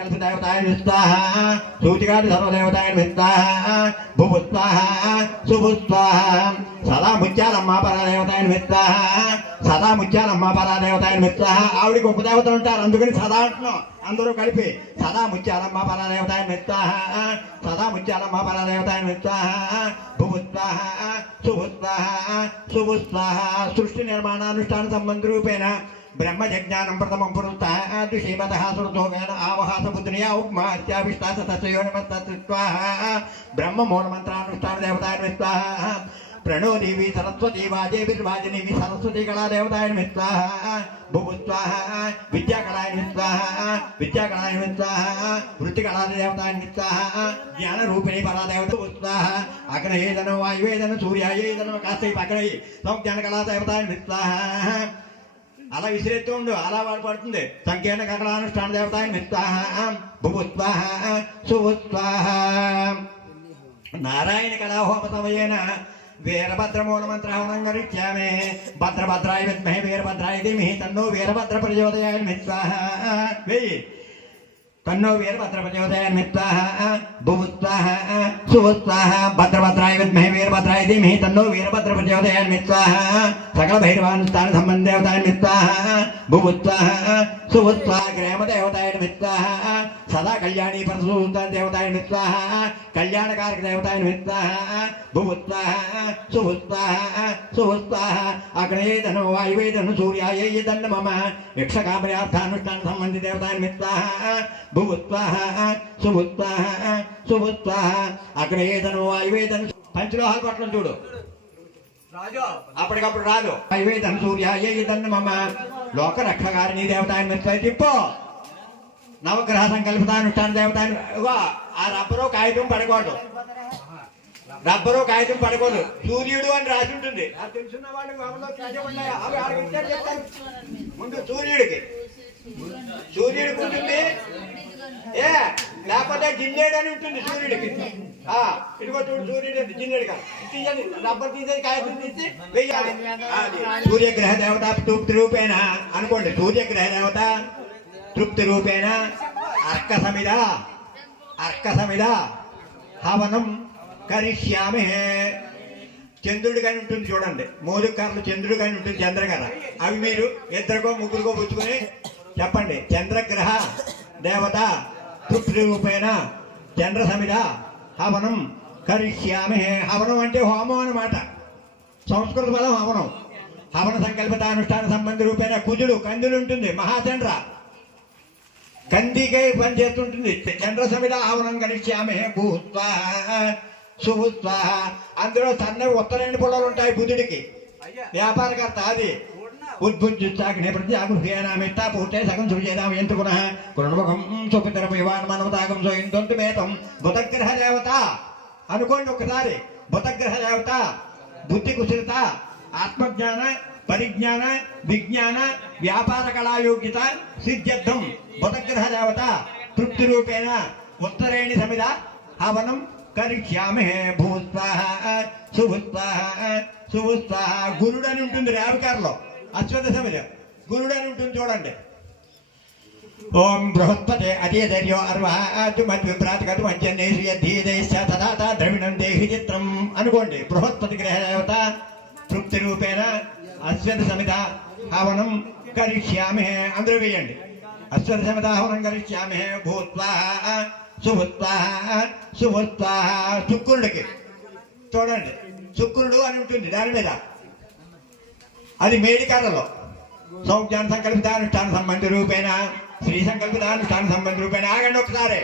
संकल्प देवताय स्वाहा सूचिकादि सर्वदेवताय स्वाहा भुव स्वाहा शुभ स्वाहा सदा मुत्यालम्मा परादेवताय स्वाहा सदा मुत्यालम्मा परादेवताय स्वाहा ఆవిడికి ఒక దేవత ఉంటారు అందుకని సదా అంటున్నాం అందరూ కలిపి సదా ముత్యాలమ్మ పరాదేవతాయ स्वाहा सदा मुत्यालम्मा परादेवताय स्वाहा भुव स्वाहा शुभ स्वाहा शुभ स्वाहा सृष्टि निर्माणानुष्ठान संबंध रूपेण ब्रह्म यज्ञानं प्रथमं पुरुषः द्विषीमतः सुरतोगेन आवहास पुत्र्या उपमात्याभिष्टा तस्योनिमत्तत्वाहा ब्रह्म मूलमन्त्रानुष्ठान देवताय स्वाहा प्रणो देवी सरस्वती वाजेभिर्वाजिनीवि सरस्वती कला देवताय स्वाहा भुव स्वाहा विद्याकलाय स्वाहा विद्याकलाय स्वाहा वृत्तिकला देवताय स्वाहा ज्ञानरूपिणी परा देवता स्वाहा अग्नयेदन वायुवेदन सूर्यायेदन कास्ते पकड़े ज्ञानकला देवताय स्वाहा అలా విసిరేస్తూ ఉండు అలా వాడు పడుతుంది సంకీర్ణ కళానుష్ఠాన దేవతాయ స్వాహా భువ స్వాహా శుభ స్వాహా నారాయణ కళాహోమ సమయేన వీరభద్రమూలమంత్రహవనం గరిష్యామి భద్రభద్రాయ విద్మహే వీరభద్రాయ ధీమహి తన్నో వీరభద్ర ప్రచోదయామి స్వాహా వెయ్యి तन्नो वीरभद्र प्रचोदयामि स्वाहा भुव स्वाहा शुभ स्वाहा भद्रभद्राय विद्महे वीरभद्राय धीमहि तन्नो वीरभद्र प्रचोदयामि स्वाहा सकल भैरवानुष्ठान संबंध देवताय स्वाहा भुव स्वाहा शुभ स्वाहा ग्राम देवताय स्वाहा सदा कल्याणी परसूता देवताय स्वाहा कल्याणकारक देवताय स्वाहा भुव स्वाहा शुभ स्वाहा शुभ स्वाहा अग्नेदन वायुवेदन सूर्यायेदन मम यक्षकामयार्थानुष्ठान संबंध देवताय स्वाहा भुव स्वाहा शुभ स्वाहा शुभ स्वाहा अग्नेदन वायुवेदन पंचलोहाल पट्टం చూడు రాజు అప్పటికప్పుడు రాదు వాయువేదన సూర్యాయేదన్ మమ లోక రక్షకారిణి దేవతాయ తిప్పో నవగ్రహ సంకల్పితానుష్ఠాన దేవతాయ ఆ రబ్బరు కాగితం పడకూడదు రబ్బరు కాగితం పడకూడదు సూర్యుడు అని రాసి ఉంటుంది అది తెలుసున్న వాళ్ళు ముందు సూర్యుడికి ఉంటుంది ఏ లేకపోతే జిన్నేడు అని ఉంటుంది సూర్యుడికి ఇదిగో చూడు సూర్యుడు జిన్నేడు కాదు తీయండి రబ్బర్ తీసేది కాగితం తీసి వెయ్యాలి సూర్యగ్రహ దేవత తృప్తి రూపేణ అనుకోండి సూర్యగ్రహ దేవత తృప్తి రూపేణ అర్క సమిద హవనం కరిష్యామి చంద్రుడు కానీ ఉంటుంది చూడండి మోదుకర్లు చంద్రుడు కానీ ఉంటుంది చంద్రకర అవి మీరు ఇద్దరికో ముగ్గురికో పుచ్చుకొని చెప్పండి చంద్రగ్రహ దేవత తృప్తి రూపేణ చంద్ర సమిద హవనం కరిష్యామి హవనం అంటే హోమం అన్నమాట సంస్కృత పదం హవనం హవన సంకల్పితానుష్ఠాన సంబంధ రూపేణ కుజుడు కందులు ఉంటుంది మహాచంద్ర కందికై పని చేస్తుంటుంది చంద్ర సమిద హవనం కరిష్యామి భూస్వాహ శుభ స్వాహ అందులో సన్నవి ఉత్తరైన పొలాలు ఉంటాయి బుధుడికి వ్యాపారకర్త అది ఉద్భుజ్జాగ్నే ప్రతి ఆగుహ్యేనామిట్టా పూర్తే సగం సృజేదాం ఎంత పునః కురుణముఖం సుపితరమివాన్ మనవతాగం సో ఇంతొంతు మేతం బుధగ్రహ దేవత అనుకోండి ఒకసారి బుధగ్రహ దేవత బుద్ధి కుశలత ఆత్మజ్ఞాన పరిజ్ఞాన విజ్ఞాన వ్యాపార కళాయోగ్యత సిద్ధ్యర్థం బుధగ్రహ దేవత తృప్తి రూపేణ ఉత్తరేణి సమిద హవనం కరిష్యామి భూవ స్వాహా శుభ స్వాహా శుభ స్వాహా గురుడు అని ఉంటుంది రేవకారులో అశ్వత సమిద గురుడు అని ఉంటుంది చూడండి ఓం బృహస్పతే అధీధర్యో అర్వాద్యుమద్విభ్రాతగతు వంచనేషయద్ధీదేశ తదాత ద్రవిణం దేహి చిత్రం అనుకోండి బృహస్పతి గ్రహ దేవత తృప్తి రూపేణ అశ్వత సమిత హవనం కరిష్యామి అందరూ వేయండి అశ్వత సమిత హవనం కరిష్యామి భూస్వాహా శుభ స్వాహా శుభ స్వాహా శుక్రుడికి చూడండి శుక్రుడు అని ఉంటుంది దాని మీద అది మేడికర్రలో సౌజ్ఞాన సంకల్పితానుష్ఠాన సంబంధ రూపేణ శ్రీ సంకల్పితానుష్ఠాన సంబంధ రూపేణ ఆగండి ఒకసారి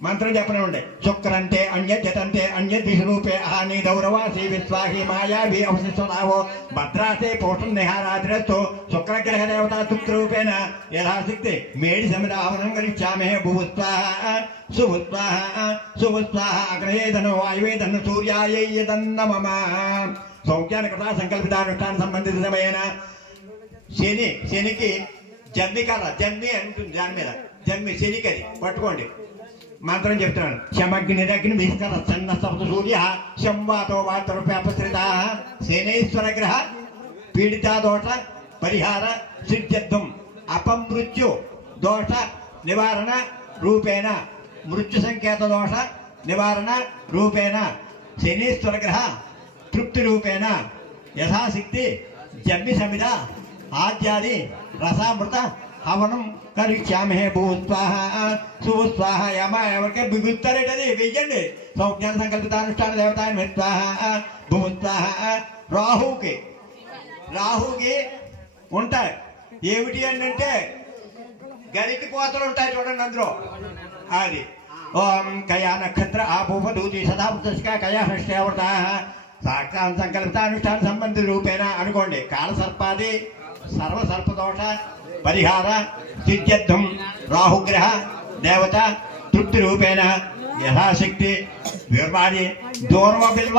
మంత్రం చెప్పనివ్వండి శుక్రంతే అన్యతంతే అన్యదిశ రూపే హాని దౌరవాసి విశ్వాహి మాయాభి అవశిష్టావో భద్రాసే పోషం నిహారాద్రస్తో శుక్రగ్రహ దేవత శుక్రరూపేణ యథాశక్తి మేడి సమిద ఆవనం గరిష్యామి భువ స్వాహా శుభ స్వాహా శుభ స్వాహా అగ్నేదన వాయువేదన సూర్యాయేదన్న మమ సౌఖ్యాన కథా సంకల్పితానుష్ఠాన సంబంధిత సమయేన శనికి జమ్మి కర్ర జమ్మి అంటుంది దాని మీద జమ్మి శనికది పట్టుకోండి మంత్రం చెప్తున్నాను శమగ్నిరగ్ని విస్కర సన్న సప్త సూర్య శంవాతో వాతరూపేపశ్రిత శనేశ్వర గ్రహ పీడితా దోష పరిహార సిద్ధ్యర్థం అపమృత్యు దోష నివారణ రూపేణ మృత్యు సంకేత దోష నివారణ రూపేణ శనీశ్వర గ్రహ తృప్తి రూపేణ యథాశక్తి జమ్మి సమిద ఆద్యాది రసామృత హవనం కరిష్యామి భూస్వాహ సుస్వాహ యమ ఎవరికే బిగుతారేటది వెయ్యండి సౌజ్ఞాన సంకల్పితానుష్ఠాన దేవతాయ స్వాహ భూస్వాహ రాహుకి ఉంటాయి ఏమిటి అంటే గరికి కోతలు ఉంటాయి చూడండి అందులో అది ఓం కయా నక్షత్ర ఆభూపదూతి సదాపుష్క కయా షష్ఠ్యావృత సాక్షాన్ సంకల్పితానుష్ఠాన సంబంధిత రూపేణ అనుకోండి కాలసర్పాది సర్వసర్పదోష పరిహార సిద్ధ్యర్థం రాహుగ్రహ దేవత తృప్తి రూపేణ యథాశక్తి విర్మాది దూర్వ బిల్వ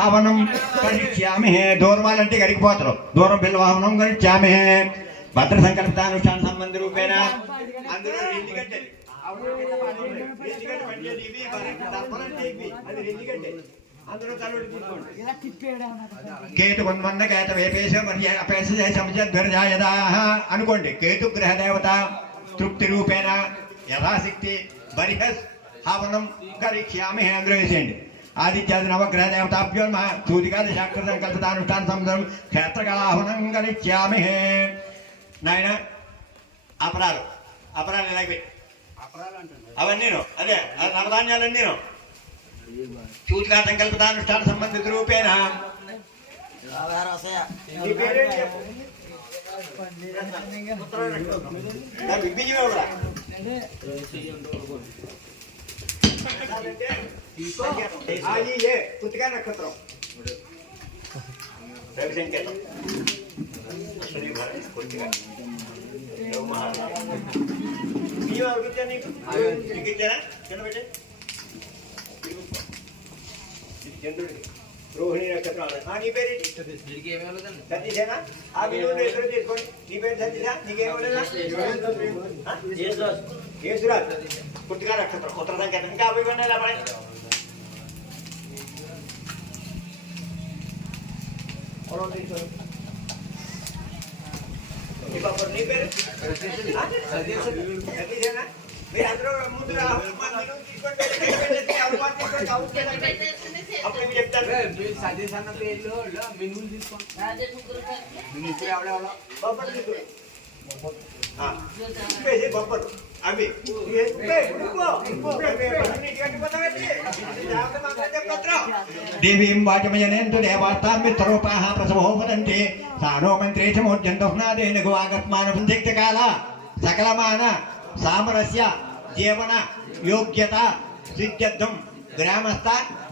హవనం కరిష్యామి దూర్వాలంటే గడికిపోతారు దూరం బిల్వ హవనం కరిష్యామి భద్ర సంకల్పితానుష్ఠాన సంబంధ రూపేణ అందులో కేతు కొంతమంది కేత వేపేశ అపేశ సమజాయదా అనుకోండి కేతు గ్రహ దేవత తృప్తి రూపేణ యథాశక్తి బరిహస్ హవనం కరిష్యామి అందులో వేసేయండి ఆదిత్యాది నవగ్రహ దేవతాభ్యో సూదికాది శాస్త్ర సంకల్పితానుష్ఠాన సంబంధం క్షేత్రకళాహవనం కరిష్యామి నాయన అపరాలు ఎలా పెట్టి అవన్నీ అదే నవధాన్యాలన్నీ సూచికా సంకల్పితానుష్ఠాన సంబంధిత రూపేణ పుత్తికా నక్షత్రం రవి సంకేతం రోహిణి నక్షత్రం నీ పేరు సతీశేనా ఆ బిల్లు ఎదురు తీసుకోండి నీ పేరు సతీశా నీకేమలేదా యేసురాజ్ పుట్టిగా నక్షత్రం ఉత్తర సంకేతం ఇంకా అవి ఎలా పడే నీ పేరు సతీశేనా మీరు అందరూ ముందు అప్పుడు చెప్తారు సతీష్ అన్న పేర్లు మినుగులు తీసుకోండి బొబ్బలు అవి దేవీం వాచమయనేందు దేవాస్తాం మిత్రరూపాః ప్రసవో వదంతి సానో మంత్రే చ మోర్జంతఃనాదేన గోఆగస్మాన కాల సకలమాన సామరస్య జీవన యోగ్యత సిద్ధ్యర్థం గ్రామస్థ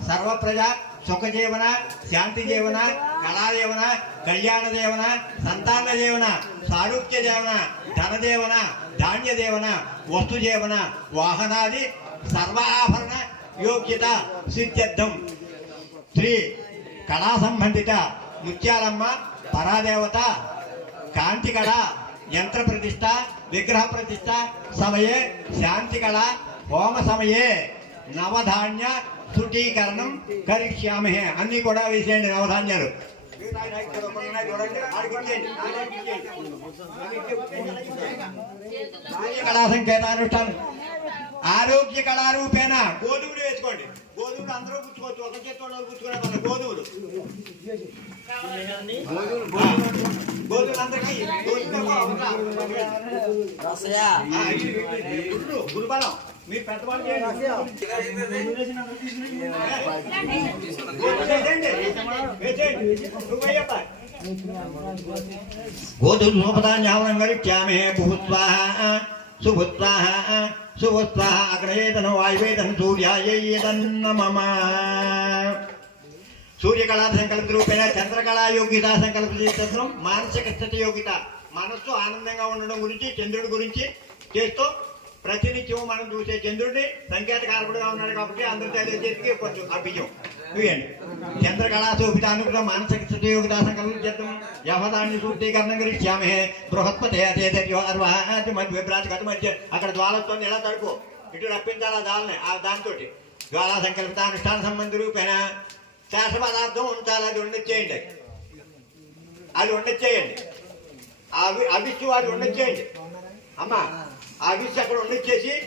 సర్వప్రజ సుఖజీవన శాంతి జీవన కళాదేవన కళ్యాణ దేవన సంతాన దేవన సారూప్య దేవన ధనదేవన ధాన్యదేవన వస్తుజీవన వాహనాది సర్వాభరణ యోగ్యత సిద్ధ్యర్థం శ్రీ కళా సంబంధిత ముత్యాలమ్మ పరాదేవత కాంతి కళ యంత్ర ప్రతిష్ట విగ్రహ ప్రతిష్ట సమయే శాంతి కళ హోమ సమయే నవధాన్య శుద్ధీకరణం కరిష్యామి అన్ని కూడా వేసేయండి నవధాన్యాలు కళా సంకేతానుష్ఠానం ఆరోగ్య కళారూపేణ గోధుమలు వేసుకోండి గోధుమలు అందరూ పుచ్చుకోవచ్చు ఒక చేతిలో పుచ్చుకునే మన గోధుమలు గోధుమలు అందరికీ గురుబలం మీరు పెద్దవాళ్ళు గోధుమోపదాన్యావనం కరిష్యామి భూస్వాహ సుభుత్వాహ సుభుత్వాహ అగ్రయేదన వాయువేదన సూర్యాయేదన్నమమ సూర్యకళా సంకల్ప రూపేణ చంద్రకళా యోగ్యత సంకల్పం మానసిక స్థితి యోగ్యత మనస్సు ఆనందంగా ఉండడం గురించి చంద్రుడి గురించి చేస్తూ ప్రతినిత్యం మనం చూసే చంద్రుడిని సంకేత కారకుడుగా ఉన్నాడు కాబట్టి అందరి తెలియజేసి కొంచెం అభిజం ఇవ్వండి చంద్రకళా శోభితానుకూల మానసిక స్థితి యోగ్యత సంకల్పం యవదాన్ని శుద్ధీకరణ కరిష్యామి బృహస్పతి అదే మధ్య మధ్య అక్కడ జ్వాలతో ఎలా తడుపు ఇటు రప్పించాలి ఆ దానితో జ్వాలా సంకల్పితానుష్ఠాన సంబంధ రూపేణ శాస పదార్థం ఉంచాలి అది ఉండొచ్చేయండి అవిచ్చు అది ఉండొచ్చేయండి అమ్మా అవిచ్చు అక్కడ ఉండొచ్చేసి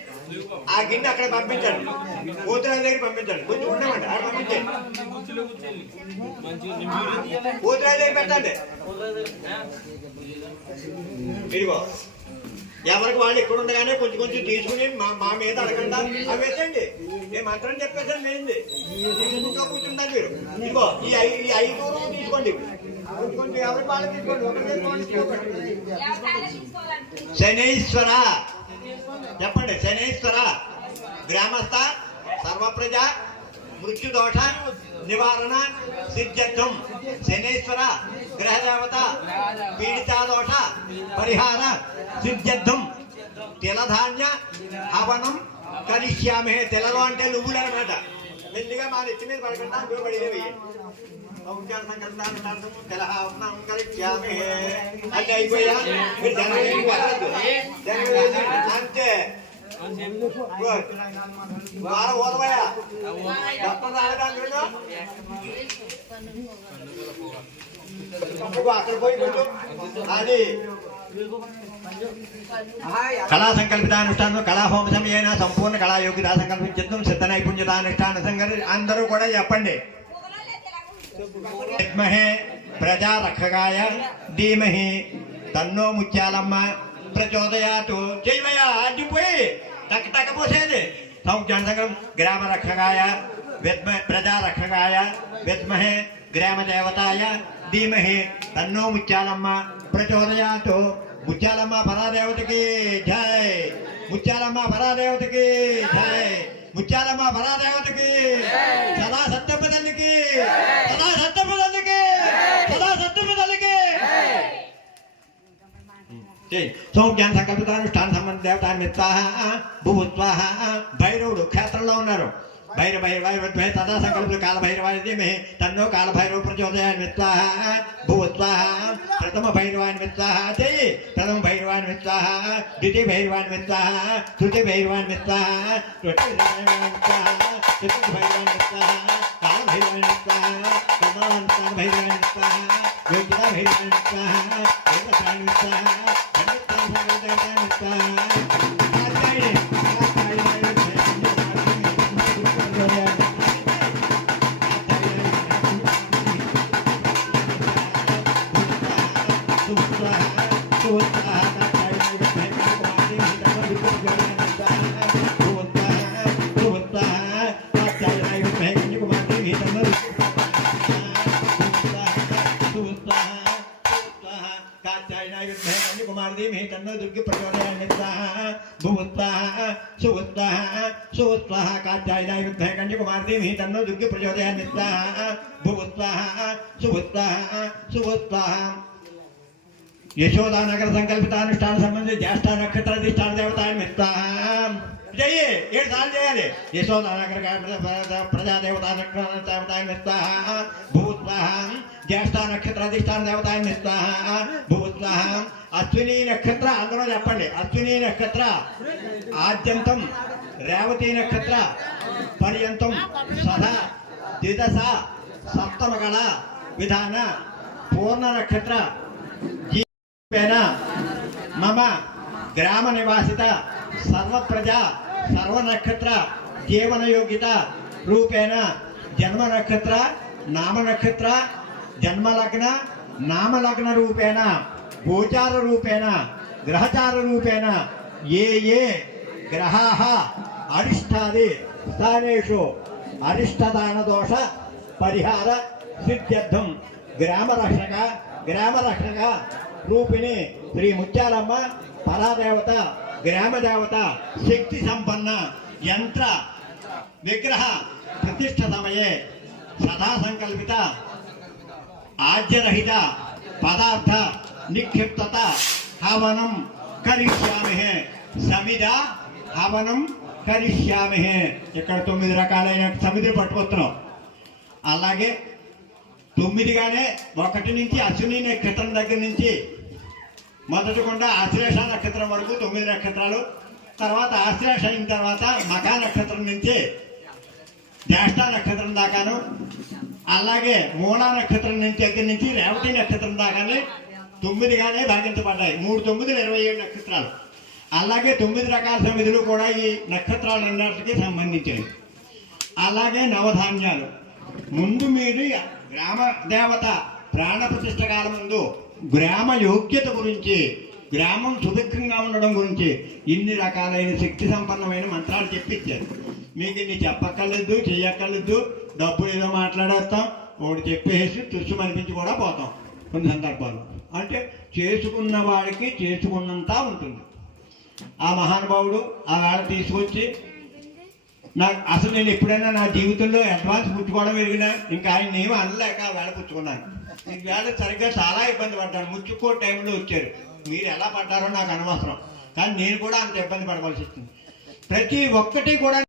ఆ గిన్నె అక్కడ పంపించండి, పూతరాజు దగ్గర పంపించండి. కొంచెం ఉండమండి, అక్కడ పంపించండి. పూతరాజు దగ్గర పెట్టండి. ఇదిగో ఎవరికి వాళ్ళు ఇక్కడ ఉండగానే కొంచెం కొంచెం తీసుకుని మా మీద అడగండి, అవి వేసండి. నేను మంత్రం చెప్పేసాను లేండి, తీసుకుంటూ కూర్చుంటారు మీరు. ఇదిగో ఈ 5 తీసుకోండి, కొంచెం ఎవరికి వాళ్ళు తీసుకోండి. శనైశ్వర చెప్పండి. శనైశ్వర గ్రామస్థ సర్వప్రజ మృత్యుదోష నివారణ సిద్ధ్యర్థం. శనైశ్వర గ్రహదేవత పీడితాదోష పరిహార సిద్ధ్యర్థం తిలధాన్య హవనం కరిష్యామే. తెలలో అంటే నువ్వులు అనమాట. మెల్లిగా మా నెత్తి మీద పడకుండా పడేవి అంటే అయిపోయా. అంతే ఓదవయా అక్కడ పోయి అది కళా సంకల్పితానుష్ఠానం కళా హోమ సమయేన సంపూర్ణ కళాయోగ్యత సంకల్పించడం సిద్ధ నైపుణ్యతానుష్ఠాన సంగతి అందరూ కూడా చెప్పండి. విద్మహే ప్రజారక్షకాయ ధీమహి తన్నో ముత్యాలమ్మ ప్రచోదయాతు. చేయమయ్యా అడ్డిపోయి టక్ పోసేది. సంజ్ఞాన సంఘం గ్రామ రక్షకాయ ప్రజారక్షకాయ విద్మహే గ్రామ దేవతాయ ధీమహి తన్నో ముత్యాలమ్మ ప్రచోదయాతు. ముత్యాలమ్మ పరాదేవతకి జై. ముత్యాలమ్మ పరాదేవతకి జై. ముత్యాలమ్మ పరాదేవతకి సదా సత్యమ్మ తల్లికి సదా సత్యమ్మ తల్లికి సదా సత్యమ్మ తల్లికి. సౌజ్ఞాన సంకల్పితానుష్ఠాన సంబంధ దేవతాన్విత్వా భూత్వాహ. భైరవుడు క్షేత్రంలో ఉన్నారు. భైరవై తదా సంకల్ప కాలభైరవాయ ధీమహి తన్నో కాలభైరవ ప్రచోదయాన్విత్వాహ భూత్వాహ. ప్రథమ భైరవాన్విత్వాహ చెయ్యి. ప్రథమ భైరవాన్విత్వాహ ద్వితీయ భైరవాన్విత్వాహ తృతీయ భైరవాన్విత్వాహ చతుర్థ భైరవాన్విత్వాహ చతుర్థ భైరవాన్విత్వాహ కాలభైరవాన్విత్వాహ కమలాన్విత్వాహ భైరవాన్విత్వాహ యోగితా భైరవాన్విత్వాహ వేదప్రాన్విత్వాహ ధన్యత్వాన్విత్వాహ. యశోదానగర సంకల్పితానుష్ఠాన సంబంధించి జ్యేష్ఠ నక్షత్రాధిష్టాన దేవతాన్విత్వాహ. చెయ్యి 7 సార్లు చేయాలి. యశోదానగర ప్రజాదేవతా దేవతాన్విత్వాహ భూత్వాహ. జ్యేష్ఠ నక్షత్రాధిష్టాన దేవతాన్విత్వాహ భూత్వాహ. అశ్విని నక్షత్ర అందరూ చెప్పండి. అశ్విని నక్షత్ర ఆద్యంతం రేవతి నక్షత్ర పర్యంతం సదా ద్విదశ సప్తమగళ విధాన పూర్ణ నక్షత్ర మమ గ్రామ నివాసిత సర్వప్రజ సర్వనక్షత్ర జీవనయోగ్యత రూపేణ జన్మ నక్షత్ర నామ నక్షత్ర జన్మలగ్న నామలగ్న రూపేణ గోచార రూపేణ గ్రహచార రూపేణ ఏ ఏ గ్రహాः అరిష్టాది స్థానేషు అరిష్టదాన దోష పరిహార సిద్ధ్యర్థం గ్రామ రక్షక రూపిణి శ్రీ ముత్యాలమ్మ పరాదేవత గ్రామదేవత శక్తి సంపన్న యంత్ర విగ్రహ ప్రతిష్ఠ సమయే సదా సంకల్పిత ఆజ్యరహిత పదార్థ నిక్షిప్తత హవనం కరిష్యామహే. సమిద హవనం కరిష్యామహే. ఇక్కడ 9 రకాలైన సమితిని పట్టుకొస్తున్నాం. అలాగే 9గానే 1 నుంచి అశ్విని నక్షత్రం దగ్గర నుంచి మొదటి కొండ ఆశ్లేష నక్షత్రం వరకు 9 నక్షత్రాలు. తర్వాత ఆశ్లేష అయిన తర్వాత మఖా నక్షత్రం నుంచి జ్యేష్ఠ నక్షత్రం దాకాను, అలాగే మూలా నక్షత్రం నుంచి దగ్గర నుంచి రేవతి నక్షత్రం దాకానే 9గానే భాగించబడ్డాయి. 3 9 27 నక్షత్రాలు. అలాగే 9 రకాల సమిధులు కూడా ఈ నక్షత్రాలన్నిటికీ సంబంధించినవి. అలాగే నవధాన్యాలు. ముందు మీరు గ్రామ దేవత ప్రాణ ప్రతిష్ఠ కాలం ముందు గ్రామ యోగ్యత గురించి, గ్రామం సుభిక్షంగా ఉండడం గురించి ఇన్ని రకాలైన శక్తి సంపన్నమైన మంత్రాలు చెప్పించారు. మీకు ఇన్ని చెప్పక్కర్లేదు, చెయ్యక్కర్లేదు, డబ్బులు ఏదో మాట్లాడేస్తాం, ఒకటి చెప్పేసి తుస్సు అనిపించి కూడా పోతాం కొన్ని సందర్భాల్లో. అంటే చేసుకున్న వాడికి చేసుకున్నంత ఉంటుంది. ఆ మహానుభావుడు ఆ వేళ తీసుకొచ్చి నాకు అసలు నేను ఎప్పుడైనా నా జీవితంలో అడ్వాన్స్ పుచ్చుకోవడం ఎరిగినా ఇంకా ఆయన ఏమీ అనలేక ఆ వేళ పుచ్చుకున్నాను. ఈ వేళ సరిగ్గా చాలా ఇబ్బంది పడ్డాను. ముచ్చుకో టైంలో వచ్చారు. మీరు ఎలా పడ్డారో నాకు అనవసరం, కానీ నేను కూడా అంత ఇబ్బంది పడవలసి వస్తుంది. ప్రతి ఒక్కటి కూడా